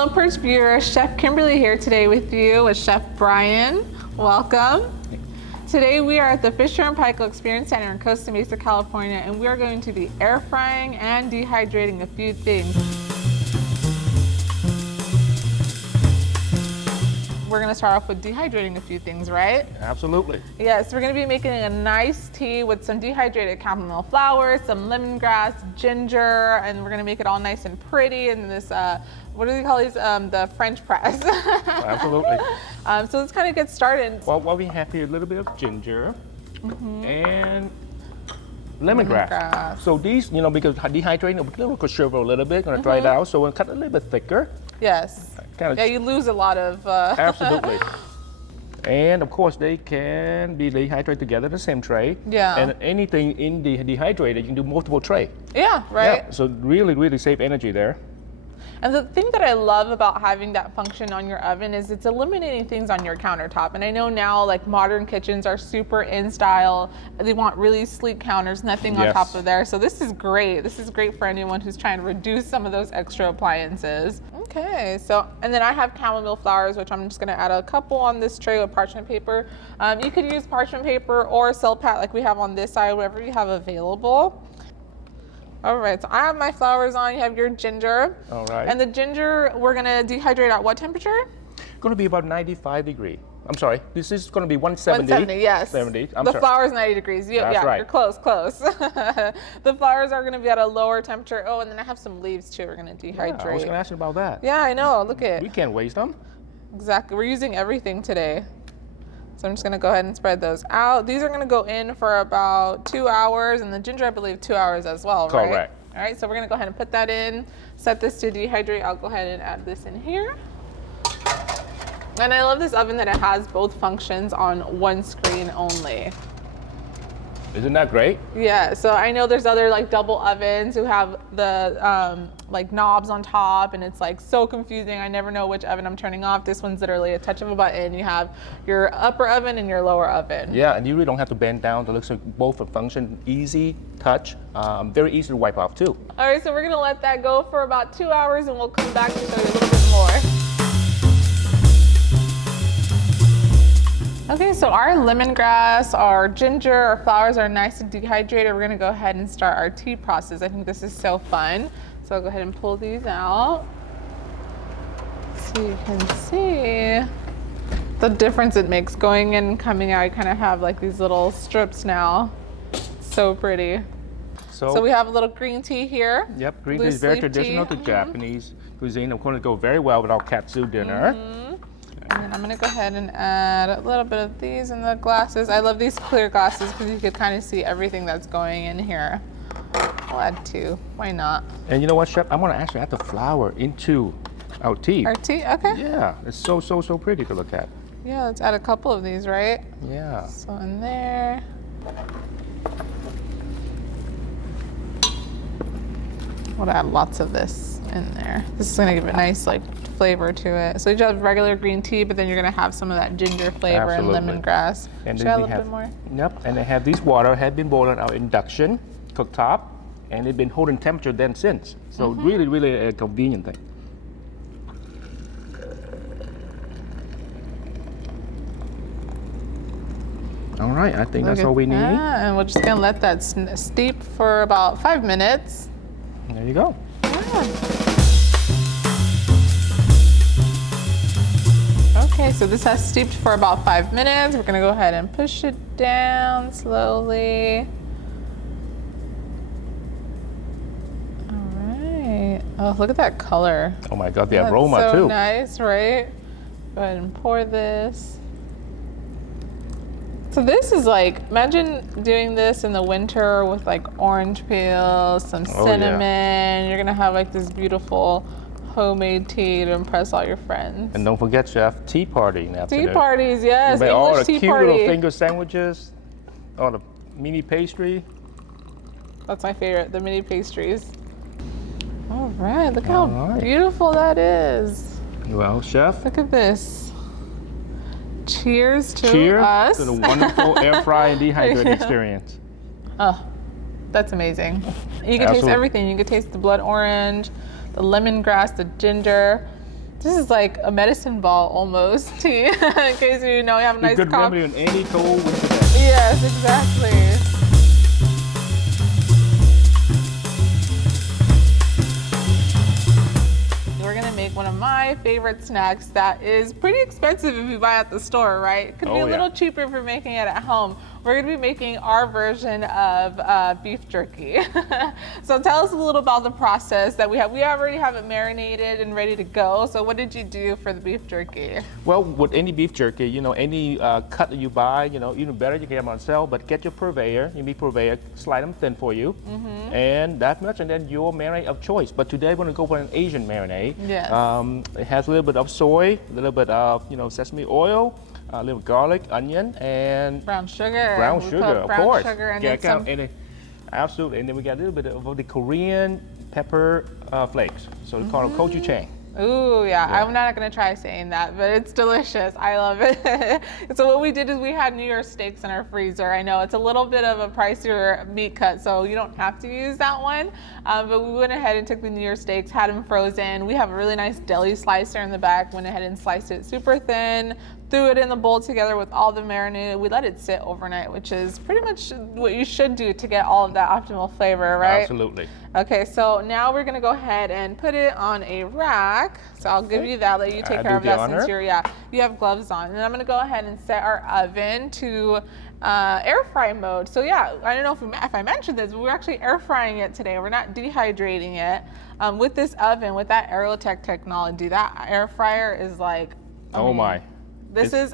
Hello, PIRCH viewers. Chef Kimberly here today with you with Chef Bryan. Welcome. Today we are at the Fisher Paykel Experience Center in Costa Mesa, California, and we are going to be air frying and dehydrating a few things. We're going to start off with dehydrating a few things, right? Absolutely. Yes, we're going to be making a nice tea with some dehydrated chamomile flowers, some lemongrass, ginger, and we're going to make it all nice and pretty in this, what do they call these? The French press. Absolutely. So let's kind of get started. Well, what we have here, a little bit of ginger and lemongrass. So these, you know, because dehydrating, a little shrivel a little bit, going to dry it out, so we'll cut it a little bit thicker. Yes. Yeah, you lose a lot of... Absolutely. And of course, they can be dehydrated together in the same tray. Yeah. And anything in the dehydrated, you can do multiple tray. Yeah, right. Yeah, so really, really save energy there. And the thing that I love about having that function on your oven is it's eliminating things on your countertop. And I know now, like, modern kitchens are super in style. They want really sleek counters, nothing on top of there. So this is great. This is great for anyone who's trying to reduce some of those extra appliances. Okay, so, and then I have chamomile flowers, which I'm just gonna add a couple on this tray with parchment paper. You could use parchment paper or Silpat like we have on this side, whatever you have available. All right, so I have my flowers on, you have your ginger. All right. And the ginger, we're gonna dehydrate at what temperature? Going to be about 95 degrees. I'm sorry, this is going to be 170. 170, yes. 70, the flower's 90 degrees. That's right. You're close. The flowers are gonna be at a lower temperature. Oh, and then I have some leaves too, we're gonna dehydrate. Yeah, I was going to ask you about that. Yeah, I know, look at it. We can't waste them. Exactly, we're using everything today. So I'm just gonna go ahead and spread those out. These are gonna go in for about 2 hours, and the ginger, I believe, 2 hours as well, right? Correct. All right, so we're gonna go ahead and put that in, set this to dehydrate. I'll go ahead and add this in here. And I love this oven that it has both functions on one screen only. Isn't that great? Yeah, so I know there's other like double ovens who have the like knobs on top, and it's like so confusing. I never know which oven I'm turning off. This one's literally a touch of a button. You have your upper oven and your lower oven. Yeah, and you really don't have to bend down to look, so both function, easy touch, very easy to wipe off too. All right, so we're gonna let that go for about 2 hours, and we'll come back to show you a little bit more. Okay, so our lemongrass, our ginger, our flowers are nice and dehydrated. We're gonna go ahead and start our tea process. I think this is so fun. So I'll go ahead and pull these out. So you can see the difference it makes going in and coming out. You kind of have like these little strips now. So pretty. So we have a little green tea here. Yep, green tea is very traditional to Japanese cuisine. It's going to go very well with our katsu dinner. And then I'm gonna go ahead and add a little bit of these in the glasses. I love these clear glasses because you can kind of see everything that's going in here. I'll add 2, why not? And you know what, Chef? I'm gonna actually add the flower into our tea. Our tea, okay. Yeah, it's so pretty to look at. Yeah, let's add a couple of these, right? Yeah. So in there. We'll add lots of this in there. This is gonna give a nice like flavor to it. So you have regular green tea, but then you're gonna have some of that ginger flavor and lemongrass. And should then I add a little bit more? Yep, and they have these water had been boiled on our induction cooktop, and they've been holding temperature then since. So really a convenient thing. All right, I think that's all we need. And we're just gonna let that steep for about 5 minutes. There you go. Okay, so this has steeped for about 5 minutes. We're gonna go ahead and push it down slowly. All right. Oh, look at that color. Oh my God, the aroma too. too. Nice, right? Go ahead and pour this. So this is like, imagine doing this in the winter with like orange peel, some cinnamon. Yeah. You're gonna have like this beautiful homemade tea to impress all your friends. And don't forget, Chef, tea party in the afternoon. Tea parties, yes. English all the tea cute party. little finger sandwiches, all the mini pastry. That's my favorite, the mini pastries. All right, look how beautiful that is. Well, Chef. Look at this. Cheers to us. To the wonderful air fry and dehydrating experience. Oh, that's amazing. You can taste everything. You can taste the blood orange, the lemongrass, the ginger. This is like a medicine ball almost, tea, in case you know you have a nice good cough. remedy on any cold winter day. Yes, exactly. We're gonna make one of my favorite snacks that is pretty expensive if you buy at the store, right? It could be a little cheaper if you're making it at home. We're gonna be making our version of beef jerky. So tell us a little about the process that we have. We already have it marinated and ready to go. So what did you do for the beef jerky? Well, with any beef jerky, you know, any cut that you buy, you know, even better, you can get them on sale, but get your purveyor, your meat purveyor, slide them thin for you, and that much, and then your marinade of choice. But today we're gonna go for an Asian marinade. Yes. It has a little bit of soy, a little bit of, you know, sesame oil, a little garlic, onion, and brown sugar. Brown We sugar, put of brown course. Sugar and Yeah, then some. absolutely. And then we got a little bit of the Korean pepper flakes. So we call them gochujang. Ooh, yeah. I'm not gonna try saying that, but it's delicious. I love it. So what we did is we had New York steaks in our freezer. I know it's a little bit of a pricier meat cut, so you don't have to use that one. But we went ahead and took the New York steaks, had them frozen. We have a really nice deli slicer in the back. Went ahead and sliced it super thin. Threw it in the bowl together with all the marinade. We let it sit overnight, which is pretty much what you should do to get all of that optimal flavor, right? Absolutely. Okay, so now we're gonna go ahead and put it on a rack. So I'll give you that, let you take care of that since you have gloves on. And I'm gonna go ahead and set our oven to air fry mode. So yeah, I don't know if I mentioned this, but we're actually air frying it today. We're not dehydrating it. With this oven, with that Aerotech technology, that air fryer is like, Oh my.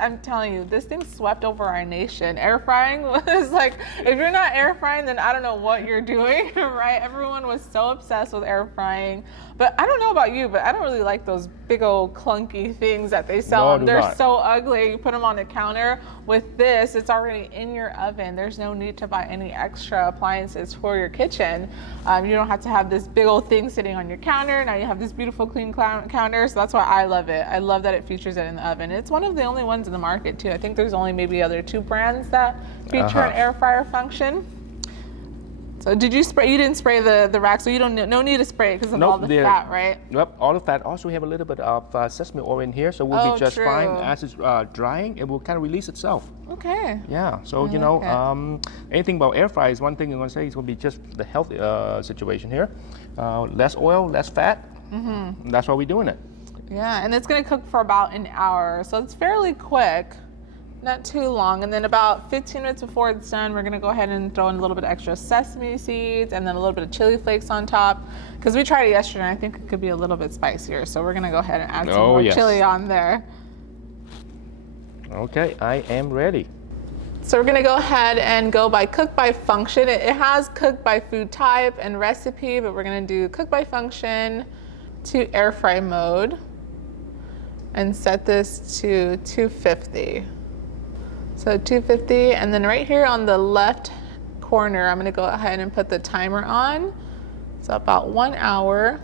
I'm telling you, this thing swept over our nation. Air frying was like, if you're not air frying, then I don't know what you're doing, right? Everyone was so obsessed with air frying. But I don't know about you, but I don't really like those big old clunky things that they sell. No, They're so ugly. You put them on the counter. With this, it's already in your oven. There's no need to buy any extra appliances for your kitchen. You don't have to have this big old thing sitting on your counter. Now you have this beautiful clean counter. So that's why I love it. I love that it features it in the oven. It's one of the only ones in the market too. I think there's only maybe other 2 brands that feature an air fryer function. So did you spray? You didn't spray the rack, so you don't no need to spray it because of all the fat, right? Yep, all the fat. Also, we have a little bit of sesame oil in here, so we'll be just fine. As it's drying, it will kind of release itself. Okay. Yeah. So you know, anything about air fry is one thing I'm going to say is going to be just the health situation here. Less oil, less fat. That's why we're doing it. Yeah, and it's going to cook for about an hour, so it's fairly quick. Not too long, and then about 15 minutes before it's done, we're gonna go ahead and throw in a little bit of extra sesame seeds and then a little bit of chili flakes on top. Because we tried it yesterday, and I think it could be a little bit spicier, so we're gonna go ahead and add some more chili on there. Okay, I am ready. So we're gonna go ahead and go by cook by function. It has cook by food type and recipe, but we're gonna do cook by function to air fry mode and set this to 250. So 250, and then right here on the left corner, I'm gonna go ahead and put the timer on. So about 1 hour,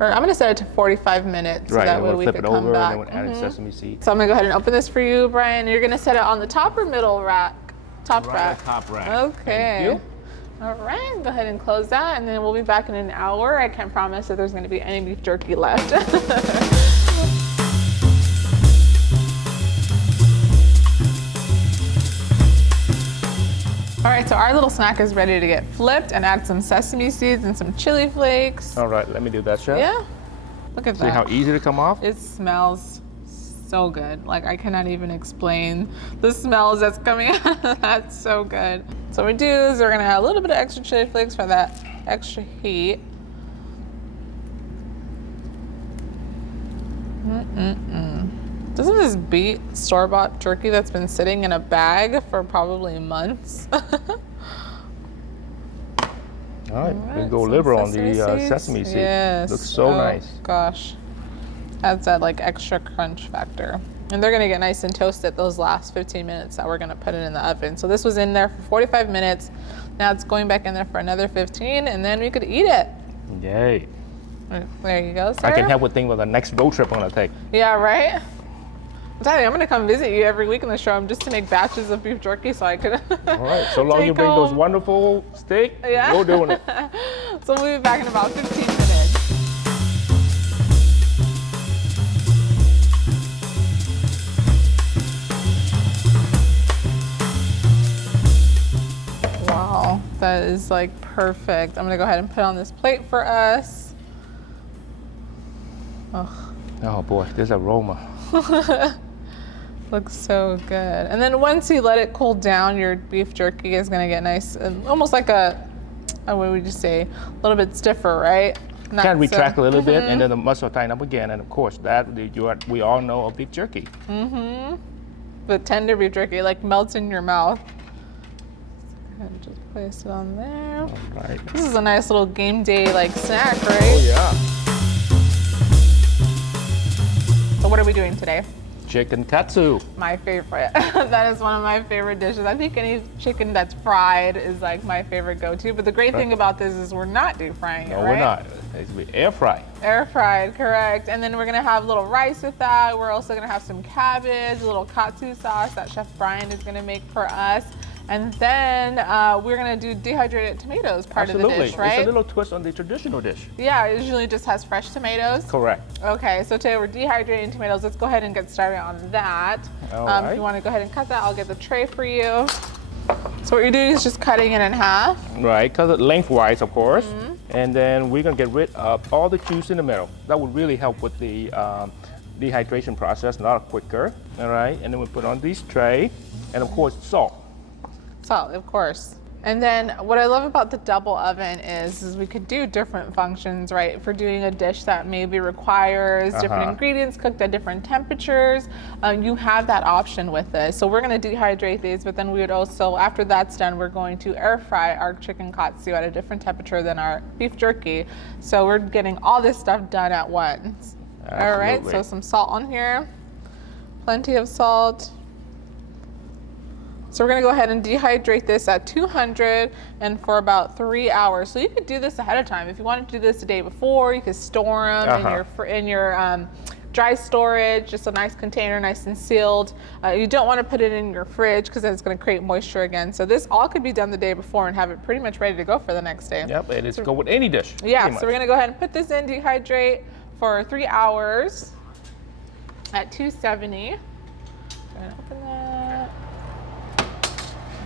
or I'm gonna set it to 45 minutes, so that way we can come back. And then we'll add sesame seeds. So I'm gonna go ahead and open this for you, Brian. You're gonna set it on the top or middle rack? Top rack. Top rack. Okay. Thank you. All right, go ahead and close that, and then we'll be back in an hour. I can't promise that there's gonna be any beef jerky left. All right, so our little snack is ready to get flipped, and add some sesame seeds and some chili flakes. All right, let me do that, Chef. Yeah, look at that. See how easy to come off? It smells so good. Like, I cannot even explain the smells that's coming out of that. So good. So what we do is we're gonna add a little bit of extra chili flakes for that extra heat. Doesn't this beat store-bought jerky that's been sitting in a bag for probably months? All right, we go liberal on the sesame seeds. Yes. Looks so nice. Gosh, adds that like extra crunch factor. And they're gonna get nice and toasted those last 15 minutes that we're gonna put it in the oven. So this was in there for 45 minutes. Now it's going back in there for another 15, and then we could eat it. Yay. There you go, sir. I can help with things with the next road trip I'm gonna take. Yeah, right? I'm telling you, I'm gonna come visit you every week in the showroom just to make batches of beef jerky so I could. All right, so long you bring those wonderful steak, we're doing it. So we'll be back in about 15 minutes. That is like perfect. I'm gonna go ahead and put on this plate for us. Oh boy, this aroma. Looks so good. And then once you let it cool down, your beef jerky is gonna get nice, almost like what would you say, a little bit stiffer, right? Not Can retract so, a little bit, and then the muscle tighten up again, and of course we all know of beef jerky. But tender beef jerky, like melts in your mouth. And just place it on there. All right. This is a nice little game day like snack, right? Oh yeah. So what are we doing today? Chicken katsu. My favorite. That is one of my favorite dishes. I think any chicken that's fried is like my favorite go-to. But the great thing about this is we're not deep frying it, No, right? we're not. It's air fry. Air fried, correct. And then we're gonna have a little rice with that. We're also gonna have some cabbage, a little katsu sauce that Chef Bryan is gonna make for us. And then we're gonna do dehydrated tomatoes part of the dish, right? It's a little twist on the traditional dish. Yeah, it usually just has fresh tomatoes. Correct. Okay, so today we're dehydrating tomatoes. Let's go ahead and get started on that. All right. If you want to go ahead and cut that, I'll get the tray for you. So what you're doing is just cutting it in half. Right, cut it lengthwise, of course. And then we're gonna get rid of all the juice in the middle. That would really help with the dehydration process, a lot quicker. All right, and then we put on this tray, and of course salt. Salt, of course. And then what I love about the double oven is we could do different functions, right? For doing a dish that maybe requires different ingredients cooked at different temperatures, you have that option with this. So we're gonna dehydrate these, but then we would also, after that's done, we're going to air fry our chicken katsu at a different temperature than our beef jerky. So we're getting all this stuff done at once. Absolutely. All right, so some salt on here, plenty of salt. So we're gonna go ahead and dehydrate this at 200 and for about 3 hours. So you could do this ahead of time. If you wanted to do this the day before, you could store them in your dry storage, just a nice container, nice and sealed. You don't wanna put it in your fridge because then it's gonna create moisture again. So this all could be done the day before and have it pretty much ready to go for the next day. Yep, and it's go with any dish. Yeah, so we're gonna go ahead and put this in, dehydrate for 3 hours at 270. I'm gonna open that.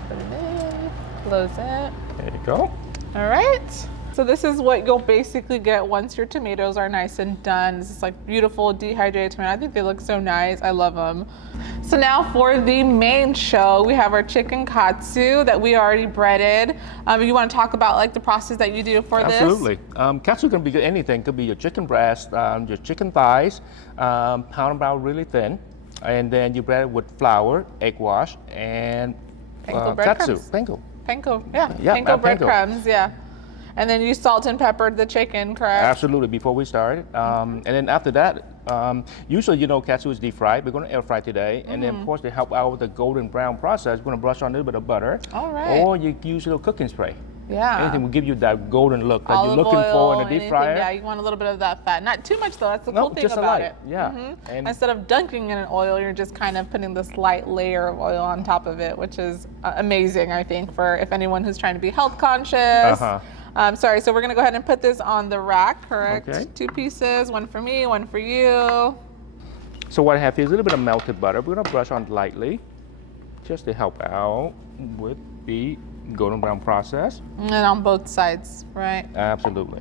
Put it in, close it. There you go. All right. So this is what you'll basically get once your tomatoes are nice and done. This is like beautiful dehydrated tomato. I think they look so nice. I love them. So now for the main show, we have our chicken katsu that we already breaded. You want to talk about like the process that you do for this? Absolutely. Katsu can be anything. Could be your chicken breast, your chicken thighs, pound them out really thin, and then you bread it with flour, egg wash, and Panko katsu. breadcrumbs. Panko. Panko panko. breadcrumbs, yeah. And then you salt and peppered the chicken, correct? Absolutely, before we start. And then after that, usually, you know, katsu is deep fried. We're going to air fry today. And then, of course, to help out with the golden brown process, we're going to brush on a little bit of butter. All right. Or you use a little cooking spray. Yeah. Anything will give you that golden look that Olive you're looking for in a anything, deep fryer. Yeah, you want a little bit of that fat. Not too much though, that's the cool thing just about a light. it. Yeah. And instead of dunking in an oil, you're just kind of putting this light layer of oil on top of it, which is amazing, I think, for if anyone who's trying to be health conscious. Sorry, so we're gonna go ahead and put this on the rack, correct? Okay. 2 pieces, one for me, one for you. So what I have here is a little bit of melted butter. We're gonna brush on lightly, just to help out with the golden brown process. And on both sides, right? Absolutely.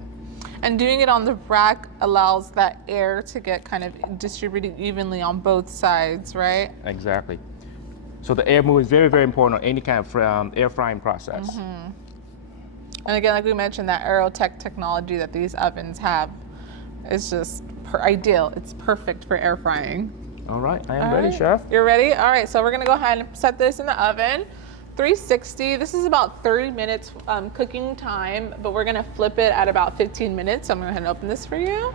And doing it on the rack allows that air to get kind of distributed evenly on both sides, right? Exactly. So the air move is very, very important on any kind of air frying process. And again, like we mentioned, that Aerotech technology that these ovens have is just ideal. It's perfect for air frying. All right, I am ready, Chef. You're ready? All right, so we're gonna go ahead and set this in the oven. 360, this is about 30 minutes cooking time, but we're gonna flip it at about 15 minutes. So I'm gonna go ahead and open this for you.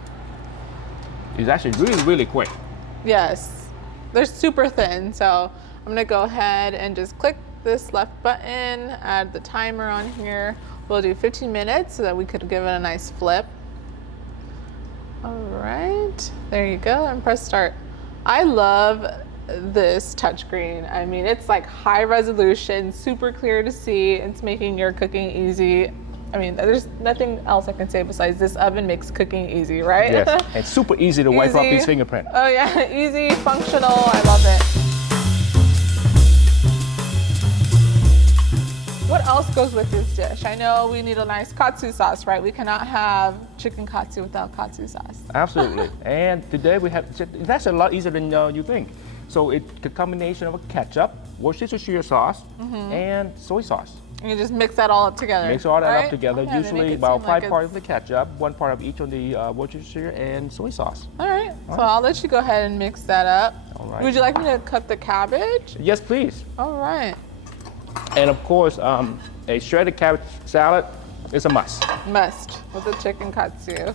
It's actually really, really quick. Yes, they're super thin. So I'm gonna go ahead and just click this left button, add the timer on here. We'll do 15 minutes so that we could give it a nice flip. All right, there you go, and press start. I love this touchscreen. I mean, it's like high resolution, super clear to see. It's making your cooking easy. I mean, there's nothing else I can say besides this oven makes cooking easy, right? Yes, and super easy to wipe off these fingerprints. Oh yeah, easy, functional, I love it. What else goes with this dish? I know we need a nice katsu sauce, right? We cannot have chicken katsu without katsu sauce. Absolutely. And today we have, that's a lot easier than you think. So it's a combination of a ketchup, Worcestershire sauce, and soy sauce. And you just mix that all up together. Mix all that right? up together. Okay, Usually about 5 parts of the ketchup, 1 part of each on the Worcestershire and soy sauce. All right. So I'll let you go ahead and mix that up. All right. Would you like me to cut the cabbage? Yes, please. All right. And of course, a shredded cabbage salad is a must. Must with the chicken katsu.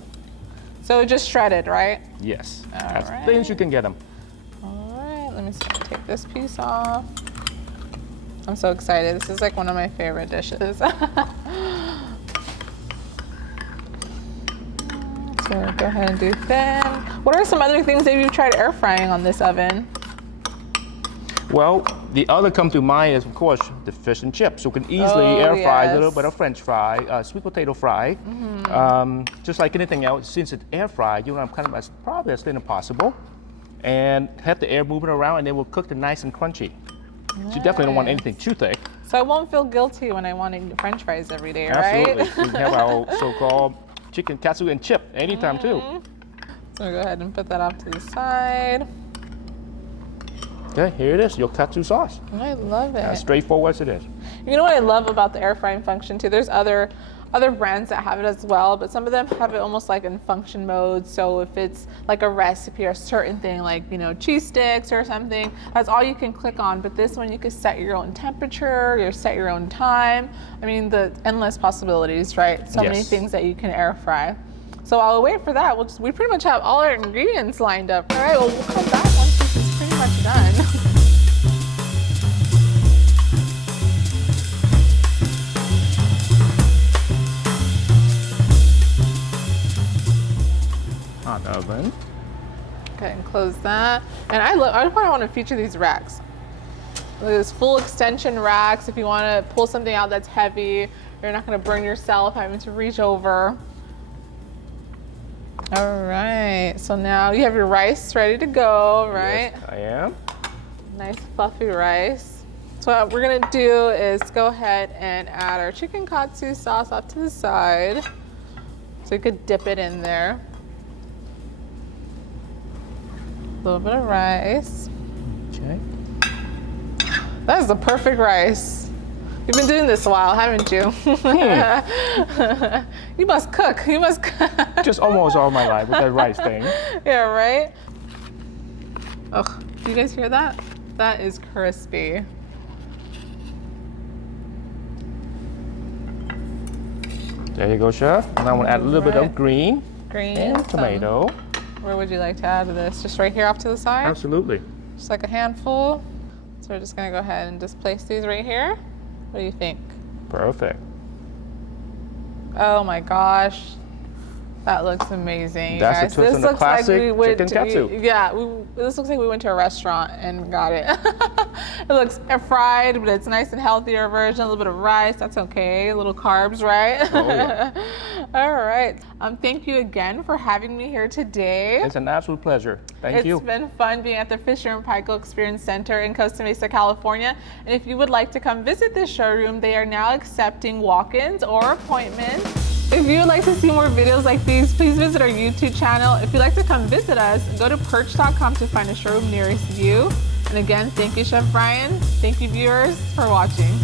So just shredded, right? Yes. All As right. thin as you can get them. All right. Let me see. Take this piece off. I'm so excited. This is like one of my favorite dishes. So go ahead and do thin. What are some other things that you've tried air frying on this oven? Well, the other come to mind is, of course, the fish and chips. So you can easily air fry a little bit of French fry, sweet potato fry. Just like anything else, since it's air fried, you want to kind of probably as thin as possible. And have the air moving around, and they will cook it nice and crunchy. So you definitely don't want anything too thick. So I won't feel guilty when I want to eat French fries every day, Absolutely. right? We can have our so-called chicken katsu and chip anytime too. So go ahead and put that off to the side. Okay, here it is, your katsu sauce. I love it. As straightforward as it is. You know what I love about the air frying function too? There's other brands that have it as well, but some of them have it almost like in function mode. So if it's like a recipe or a certain thing, like, you know, cheese sticks or something, that's all you can click on. But this one, you can set your own temperature, you set your own time. I mean, the endless possibilities, right? So many things that you can air fry. So I'll wait for that. We pretty much have all our ingredients lined up. All right, well, we'll come back once this is pretty much done. Hot oven. Okay, and close that. And I probably want to feature these racks. Look at this full extension racks. If you want to pull something out that's heavy, you're not going to burn yourself having to reach over. All right, so now you have your rice ready to go, right? Yes, I am. Nice fluffy rice. So what we're gonna do is go ahead and add our chicken katsu sauce off to the side. So you could dip it in there. A little bit of rice. Okay. That is the perfect rice. You've been doing this a while, haven't you? You must cook. You must cook. Just almost all my life with that rice thing. Yeah, right? Oh, do you guys hear that? That is crispy. There you go, chef. And I'm gonna add a little bit of green and tomato. Where would you like to add this? Just right here off to the side? Absolutely. Just like a handful. So we're just gonna go ahead and just place these right here. What do you think? Perfect. Oh my gosh. That looks amazing. That's guys. the twist on the classic chicken katsu. This looks like we went to a restaurant and got it. It looks air fried, but it's a nice and healthier version. A little bit of rice, that's okay. A little carbs, right? Oh, yeah. All right. Thank you again for having me here today. It's an absolute pleasure. Thank you. It's been fun being at the Fisher Paykel Experience Center in Costa Mesa, California. And if you would like to come visit this showroom, they are now accepting walk-ins or appointments. If you would like to see more videos like these, please visit our YouTube channel. If you'd like to come visit us, go to PIRCH.com to find a showroom nearest you. And again, thank you, Chef Bryan. Thank you, viewers, for watching.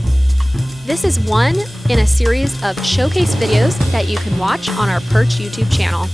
This is one in a series of showcase videos that you can watch on our PIRCH YouTube channel.